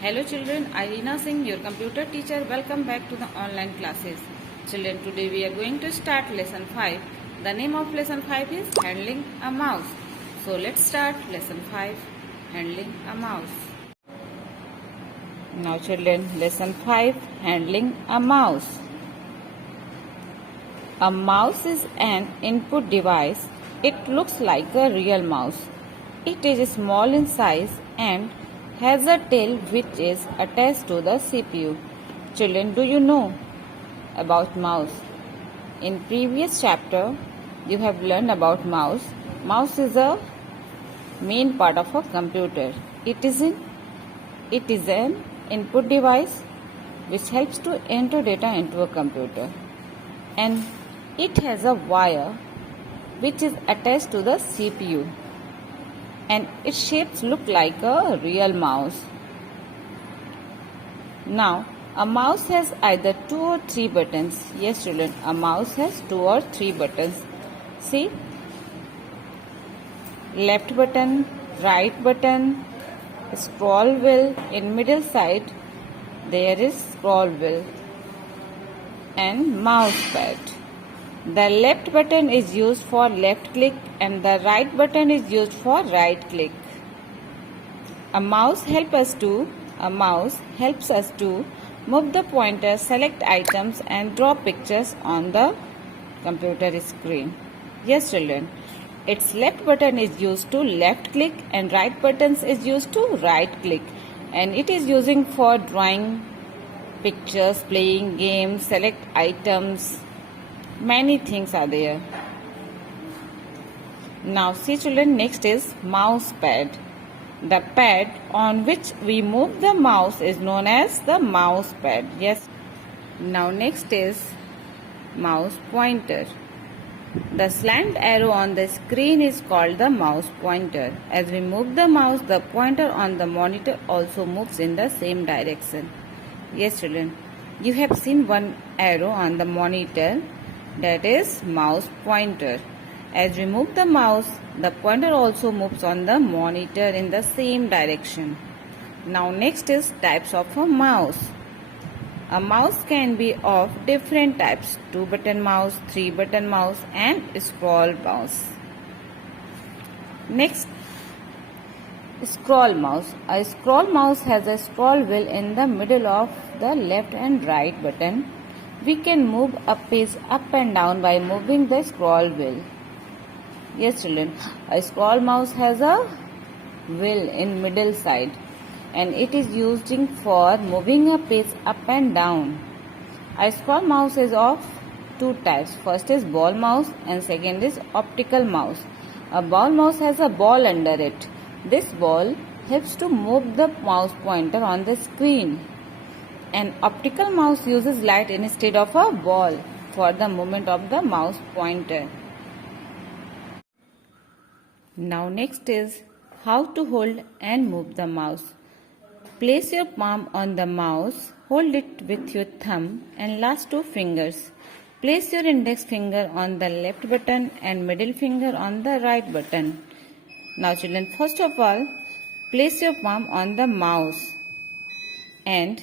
Hello children, Irina Singh, your computer teacher. Welcome back to the online classes. Children, today we are going to start lesson 5. The name of lesson 5 is Handling a Mouse. So let's start lesson 5, Handling a Mouse. Now children, lesson 5, Handling a Mouse. A mouse is an input device. It looks like a real mouse. It is small in size and has a tail which is attached to the CPU. Children, do you know about mouse? In previous chapter, you have learned about mouse. Mouse is a main part of a computer. It is an input device which helps to enter data into a computer, and it has a wire which is attached to the CPU, and its shapes look like a real mouse. Now, a mouse has either 2 or 3 buttons. Yes children, a mouse has 2 or 3 buttons. See, left button, right button, scroll wheel. In middle side there is scroll wheel and mouse pad. The left button is used for left click and the right button is used for right click. A mouse helps us to move the pointer, select items and draw pictures on the computer screen. Yes children, its left button is used to left click and right buttons is used to right click, and it is using for drawing pictures, playing games, select items. Many things are there. Now see children, next is mouse pad. The pad on which we move the mouse is known as the mouse pad. Yes. Now next is mouse pointer. The slant arrow on the screen is called the mouse pointer. As we move the mouse, the pointer on the monitor also moves in the same direction. Yes children, you have seen one arrow on the monitor, that is mouse pointer. As we move the mouse, the pointer also moves on the monitor in the same direction. Now next is types of a mouse. A mouse can be of different types: 2-button mouse, 3-button mouse and scroll mouse. Next, scroll mouse. A scroll mouse has a scroll wheel in the middle of the left and right button. We can move a page up and down by moving the scroll wheel. Yes children, a scroll mouse has a wheel in middle side and it is used for moving a page up and down. A scroll mouse is of 2 types. First is ball mouse and second is optical mouse. A ball mouse has a ball under it. This ball helps to move the mouse pointer on the screen. An optical mouse uses light instead of a ball for the movement of the mouse pointer. Now next is how to hold and move the mouse. Place your palm on the mouse, hold it with your thumb and last 2 fingers. Place your index finger on the left button and middle finger on the right button. Now children, first of all, place your palm on the mouse and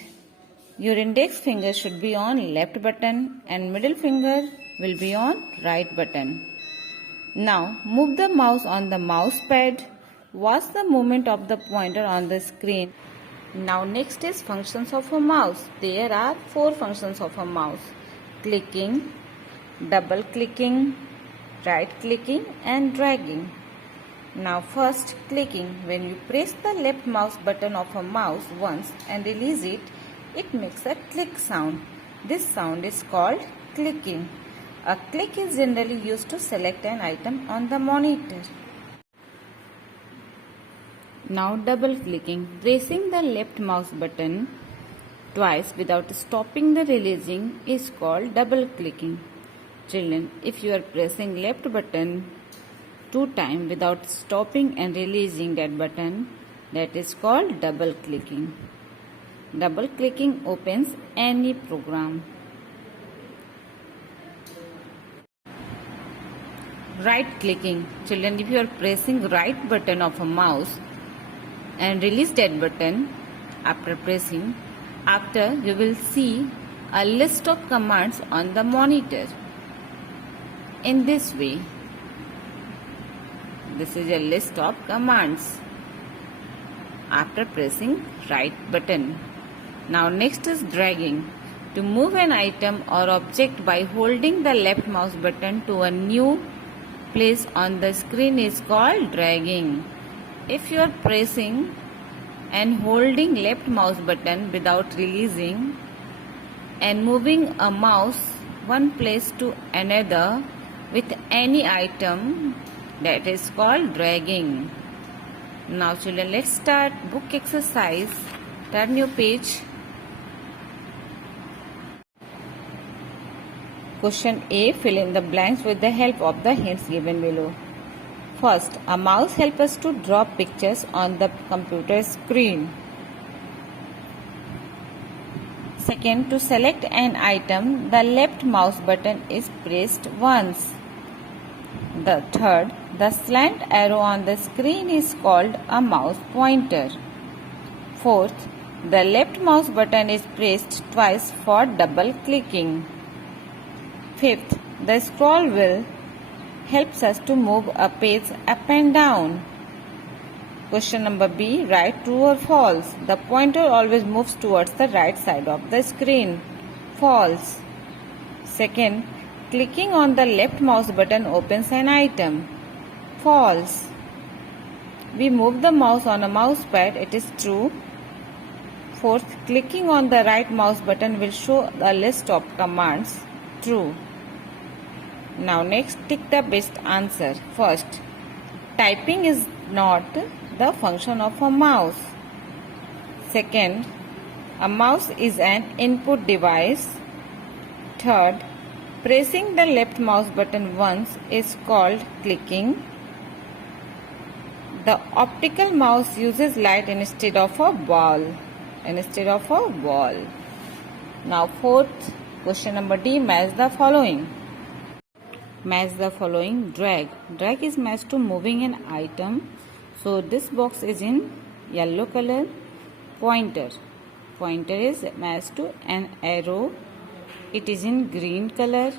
your index finger should be on left button and middle finger will be on right button. Now move the mouse on the mouse pad. Watch the movement of the pointer on the screen. Now next is functions of a mouse. There are 4 functions of a mouse: clicking, double clicking, right clicking and dragging. Now first, clicking. When you press the left mouse button of a mouse once and release it, it makes a click sound. This sound is called clicking. A click is generally used to select an item on the monitor. Now double clicking. Pressing the left mouse button twice without stopping the releasing is called double clicking. Children, if you are pressing left button 2 times without stopping and releasing that button, that is called double clicking. Double clicking opens any program. Right clicking. Children, if you are pressing right button of a mouse and release that button, after pressing. After, you will see a list of commands on the monitor. In this way, this is a list of commands after pressing right button. Now next is dragging. To move an item or object by holding the left mouse button to a new place on the screen is called dragging. If you are pressing and holding left mouse button without releasing and moving a mouse one place to another with any item, that is called dragging. Now children, let's start book exercise. Turn your page. Question A. Fill in the blanks with the help of the hints given below. First, a mouse helps us to draw pictures on the computer screen. Second, to select an item, the left mouse button is pressed once. The third, the slant arrow on the screen is called a mouse pointer. Fourth, the left mouse button is pressed twice for double clicking. Fifth, the scroll wheel helps us to move a page up and down. Question number B. Write true or false. The pointer always moves towards the right side of the screen. False. Second, clicking on the left mouse button opens an item. False. We move the mouse on a mouse pad. It is true. Fourth, clicking on the right mouse button will show a list of commands. True. Now next, tick the best answer. First, typing is not the function of a mouse. Second, a mouse is an input device. Third, pressing the left mouse button once is called clicking. The optical mouse uses light instead of a ball. Now fourth, question number D. Match the following. Match the following. Drag. Drag is matched to moving an item. So this box is in yellow color. Pointer. Pointer is matched to an arrow. It is in green color.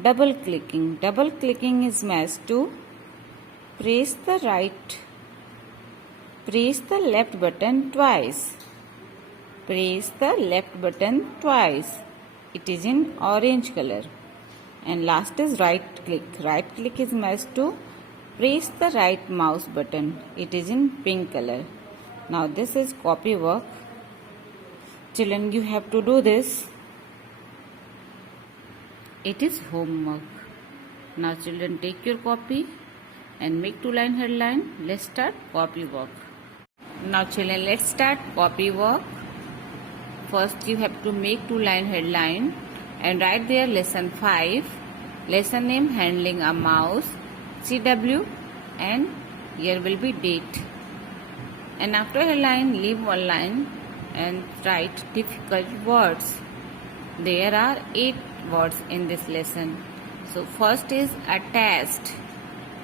Double clicking. Double clicking is matched to press the left button twice. Press the left button twice. It is in orange color. And last is right click. Right click is matched to press the right mouse button. It is in pink color. Now this is copy work. Children, you have to do this. It is homework. Now children, take your copy and make 2-line headline. Let's start copy work. Now children, let's start copy work. First you have to make 2-line headline and write there lesson 5, lesson name handling a mouse, CW, and here will be date. And after headline, leave one line and write difficult words. There are 8 words in this lesson. So first is attached,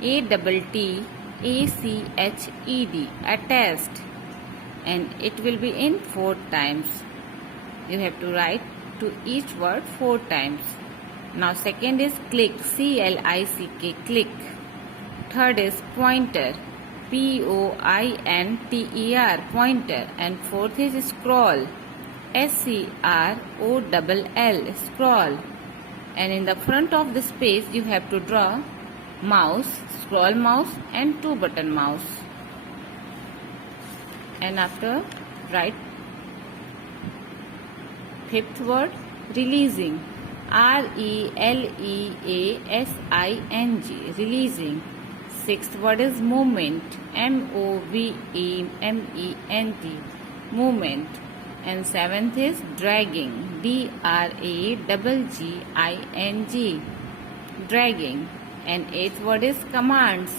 ATTACHED, attached, and it will be in 4 times. You have to write to each word 4 times. Now second is click, CLICK, click. Third is pointer, POINTER, pointer. And fourth is scroll, SCROLL, scroll. And in the front of this page you have to draw mouse, scroll mouse and 2-button mouse. And after write fifth word, releasing, RELEASING, releasing. Sixth word is movement, MOVEMENT, movement. And seventh is dragging, DRAGGING, dragging. And eighth word is commands,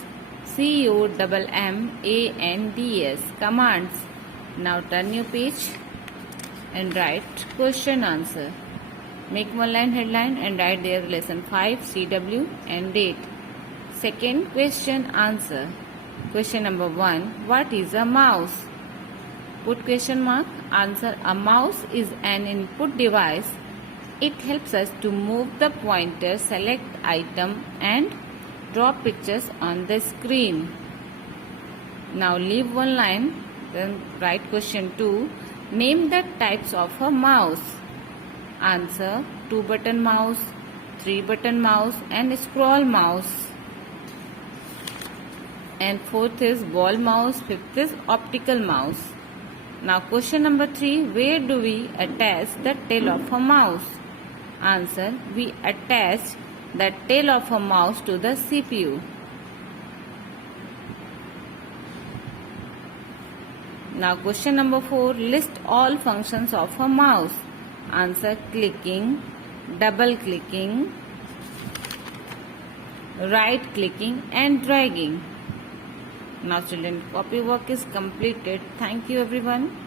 COMMANDS, commands. Now turn your page and write question answer. Make 1-line headline and write there lesson 5, CW and date. Second question answer. Question number 1. What is a mouse? Put question mark. Answer. A mouse is an input device. It helps us to move the pointer, select item and draw pictures on the screen. Now leave one line. Then write question 2. Name the types of a mouse. Answer. 2-button mouse, 3-button mouse and scroll mouse. And 4th is ball mouse, 5th is optical mouse. Now question number 3. Where do we attach the tail of a mouse? Answer. We attach the tail of a mouse to the CPU. Now question number 4. List all functions of a mouse. Answer. Clicking, double clicking, right clicking and dragging. Now children, copy work is completed. Thank you everyone.